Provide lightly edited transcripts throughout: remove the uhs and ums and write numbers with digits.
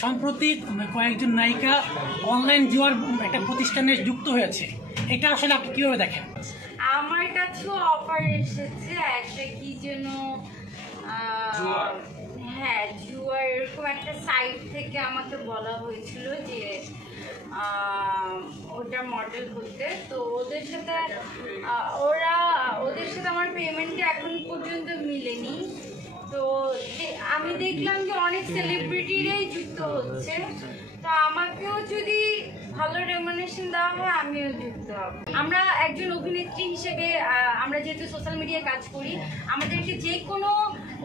সম্প্রতি কয়েকজন নায়িকা অনলাইন জুয়ার একটা প্রতিষ্ঠানে যুক্ত হয়েছে, এটা আসলে আপনি কিভাবে দেখেন? আমার কাছেও অফার এসেছে একটা কি যেন হ্যাঁ জুয়ার এরকম একটা সাইট থেকে আমাকে বলা হয়েছিল যে ওটা মডেল হতে। তো ওদের সাথে আমার পেমেন্টটা এখন পর্যন্ত মিলেনি। তো আমি দেখলাম যে অনেক সেলিব্রিটিরাই যুক্ত হচ্ছে, তো আমাকেও যদি ভালো রেমুনারেশন দেওয়া হয় আমিও যুক্ত হব। আমরা একজন অভিনেত্রী হিসেবে আমরা যেহেতু সোশ্যাল মিডিয়ায় কাজ করি, আমাদেরকে যে কোনো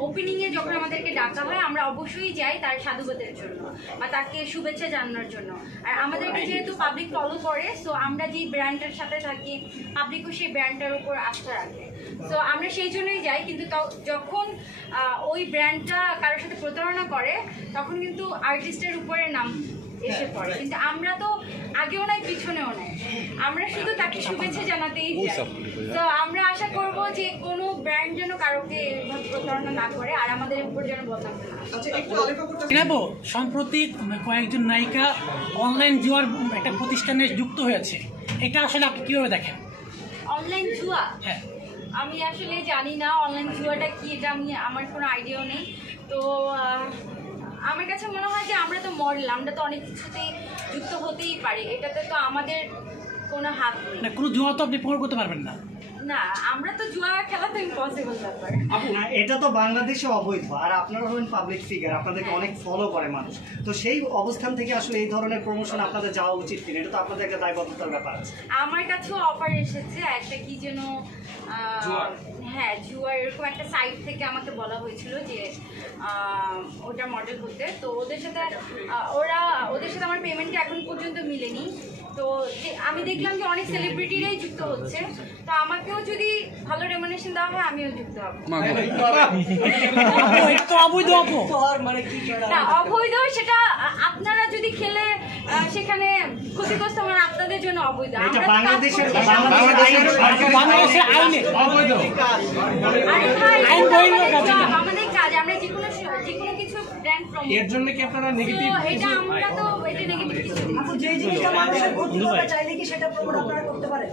ওপেনিংয়ে যখন আমাদেরকে ডাকা হয় আমরা অবশ্যই যাই তার সাধুবাদের জন্য বা তাকে শুভেচ্ছা জানানোর জন্য। আর আমাদেরকে যেহেতু পাবলিক ফলো করে, সো আমরা যেই ব্র্যান্ডের সাথে থাকি পাবলিকও সেই ব্র্যান্ডটার উপর আস্থা রাখে, সো আমরা সেই জন্যই যাই। কিন্তু যখন ওই ব্র্যান্ডটা কারোর সাথে প্রতারণা করে তখন কিন্তু আর্টিস্টের উপরে নাম এসে পড়ে। কিন্তু আমরা তো আগেও নাই পিছনেও নাই, আমরা শুধু তাকে শুভেচ্ছা জানাতেই যাই। তো আমরা আশা করব যে কোনো ব্র্যান্ড যেন কারোকে প্রতারণা না করে আর আমাদের উপর যেন বদনাম না। সম্প্রতি কয়েকজন নায়িকা অনলাইন জুয়ার একটা প্রতিষ্ঠানে যুক্ত হয়েছে, এটা আসলে আপনি কিভাবে দেখেন? অনলাইন জুয়া? হ্যাঁ, আমি আসলে জানি না অনলাইন জুয়াটা কি, এটা আমার কোনো আইডিয়াও নেই। তো আমার কাছে মনে হয় যে আমরা তো মডেল, আমরা তো অনেক কিছুতেই যুক্ত হতেই পারি, এটাতে তো আমাদের কোনো হাত নেই। না, কোনো জুয়া তো আপনি প্রমোট করতে পারবেন না। না, আমরা তো জুয়া খেলা তো ইম্পসিবল ব্যাপার। এটা তো বাংলাদেশে অবৈধ, আর আপনারা হলেন পাবলিক ফিগার, আপনাদেরকে অনেক ফলো করে মানুষ, তো সেই অবস্থান থেকে আসলে এই ধরনের প্রমোশন আপনাদের যাওয়া উচিত কিনা, এটা তো আপনাদের একটা দায়বদ্ধতার ব্যাপার আছে। আমার কাছেও অফার এসেছে একটা কি যেন হ্যাঁ জুয়ার এরকম একটা সাইট থেকে আমাকে বলা হয়েছিল যে ওটা মডেল হতে। তো ওদের সাথে আমার পেমেন্টটা এখন পর্যন্ত মিলেনি। তো আমি দেখলাম যে অনেক সেলিব্রিটিরাই যুক্ত হচ্ছে, তো আমাকেও যদি ভালো রেমুনারেশন দেওয়া হয় আমিও যুক্ত হব। না, অবৈধ সেটা আপনারা যদি খেলে সেখানে ক্ষতিগ্রস্ত হন আপনাদের জন্য অবৈধ। আমাদের কাজ, আমরা যে কোনো কিছু ব্র্যান্ড প্রমোট এর জন্য কি আপনারা নেগেটিভ এটা আমরা তো এটা নেগেটিভ কিছু আপু যে জিনিসটা মানুষের ক্ষতি করে চাইলে কি সেটা প্রমোট আপনারা করতে পারেন?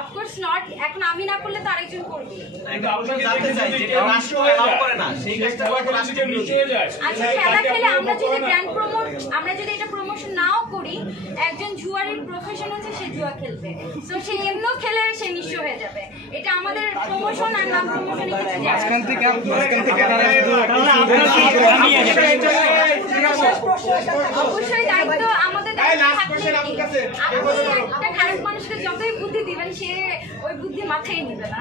অফ কোর্স নট, এখন আমি না করলে তো আরেকজন করবে। কিন্তু আমরা জানতে চাই যে রাষ্ট্র হেল্প করে না সেই কাজটা রাষ্ট্রের নিচে যায়। আচ্ছা, খেলা খেলে আমরা যদি ব্র্যান্ড প্রমোট, আমরা যদি এটা প্রমোশন নাও করি, একজন জুয়ারের প্রফেশন হচ্ছে সে জুয়া খেলবে, তো সে এমনিও খেলে সে নিঃস্ব হয়ে যাবে। এটা আমাদের প্রমোশন আর নাম প্রমোশনে কিছু যায় না। অবশ্যই দায়িত্ব আমাদের একটা খারাপ মানুষকে যতই বুদ্ধি দিবেন সে ওই বুদ্ধি মাথায় নেবে না।